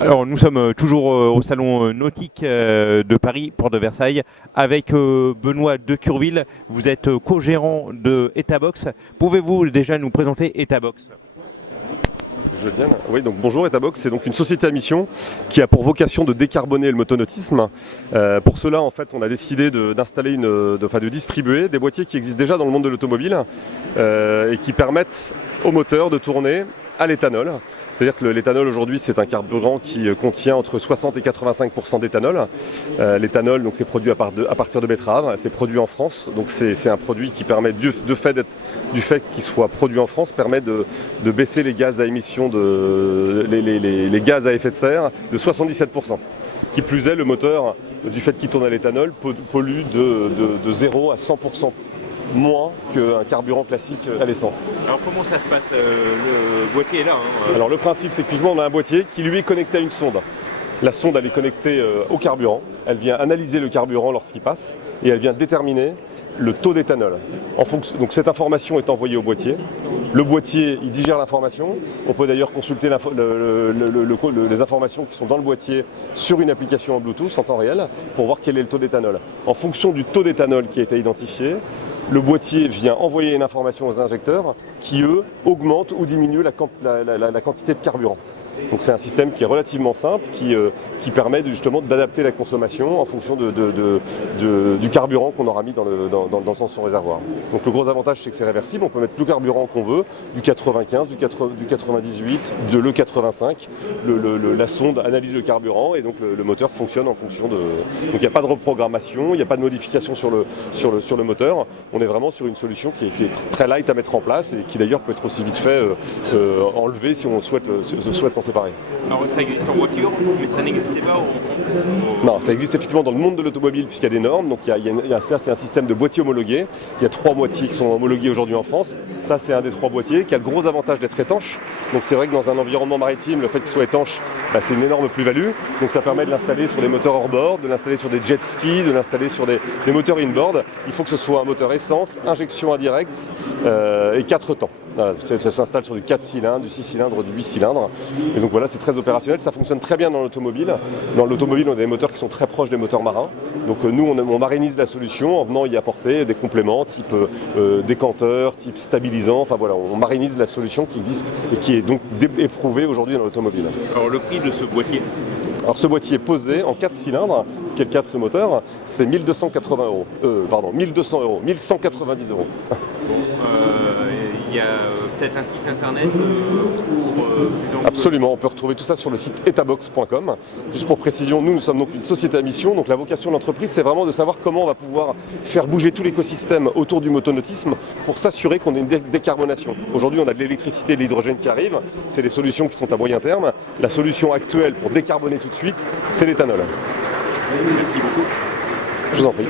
Alors, nous sommes toujours au salon nautique de Paris, Porte de Versailles, avec Benoît de Curville. Vous êtes co-gérant de Etabox. Pouvez-vous déjà nous présenter Etabox? Je viens. Oui, donc bonjour, Etabox, c'est donc une société à mission qui a pour vocation de décarboner le motonautisme. Pour cela, en fait, on a décidé d'installer de distribuer des boîtiers qui existent déjà dans le monde de l'automobile et qui permettent aux moteurs de tourner à l'éthanol. C'est-à-dire que l'éthanol aujourd'hui c'est un carburant qui contient entre 60 et 85% d'éthanol. L'éthanol donc c'est produit à partir de betterave, c'est produit en France, donc c'est un produit qui permet du fait qu'il soit produit en France permet de baisser les gaz à émission les gaz à effet de serre de 77%. Qui plus est, le moteur, du fait qu'il tourne à l'éthanol, pollue de 0 à 100%. Moins qu'un carburant classique à l'essence. Alors comment ça se passe? Le boîtier est là. Alors le principe c'est qu'effectivement on a un boîtier qui lui est connecté à une sonde. La sonde elle est connectée au carburant, elle vient analyser le carburant lorsqu'il passe et elle vient déterminer le taux d'éthanol. Donc cette information est envoyée au boîtier. Le boîtier il digère l'information. On peut d'ailleurs consulter les informations qui sont dans le boîtier sur une application en Bluetooth en temps réel pour voir quel est le taux d'éthanol. En fonction du taux d'éthanol qui a été identifié, le boîtier vient envoyer une information aux injecteurs qui, eux, augmentent ou diminuent la quantité de carburant. Donc c'est un système qui est relativement simple, qui permet justement d'adapter la consommation en fonction du carburant qu'on aura mis dans son réservoir. Donc le gros avantage c'est que c'est réversible, on peut mettre le carburant qu'on veut, du 95, du 98, de l'E85. La sonde analyse le carburant et donc le moteur fonctionne en fonction de... Donc il n'y a pas de reprogrammation, il n'y a pas de modification sur le moteur. On est vraiment sur une solution qui est très light à mettre en place et qui d'ailleurs peut être aussi vite fait enlevée si on souhaite s'en séparer. Alors ça existe en voiture, mais ça n'existait pas Non, ça existe effectivement dans le monde de l'automobile puisqu'il y a des normes. Donc ça c'est un système de boîtiers homologués. Il y a 3 boîtiers qui sont homologués aujourd'hui en France. Ça c'est un des 3 boîtiers qui a le gros avantage d'être étanche. Donc c'est vrai que dans un environnement maritime, le fait qu'il soit étanche, c'est une énorme plus-value. Donc ça permet de l'installer sur des moteurs hors-bord, de l'installer sur des jet skis, de l'installer sur des moteurs in-board. Il faut que ce soit un moteur essence, injection indirecte et 4 temps. Voilà, ça s'installe sur du 4 cylindres, du 6 cylindres, du 8 cylindres. Et donc voilà, c'est très opérationnel, ça fonctionne très bien dans l'automobile. Dans l'automobile, on a des moteurs qui sont très proches des moteurs marins. Donc nous, on marinise la solution en venant y apporter des compléments type décanteur, type stabilisant. Enfin voilà, on marinise la solution qui existe et qui est donc éprouvée aujourd'hui dans l'automobile. Alors le prix de ce boîtier? Alors ce boîtier posé en 4 cylindres, ce qui est le cas de ce moteur, c'est 1280 euros. 1200 euros, 1190 euros. Il y a peut-être un site internet Absolument, on peut retrouver tout ça sur le site etabox.com. Juste pour précision, nous sommes donc une société à mission, donc la vocation de l'entreprise c'est vraiment de savoir comment on va pouvoir faire bouger tout l'écosystème autour du motonautisme pour s'assurer qu'on ait une décarbonation. Aujourd'hui on a de l'électricité et de l'hydrogène qui arrivent, c'est des solutions qui sont à moyen terme. La solution actuelle pour décarboner tout de suite, c'est l'éthanol. Merci beaucoup. Je vous en prie.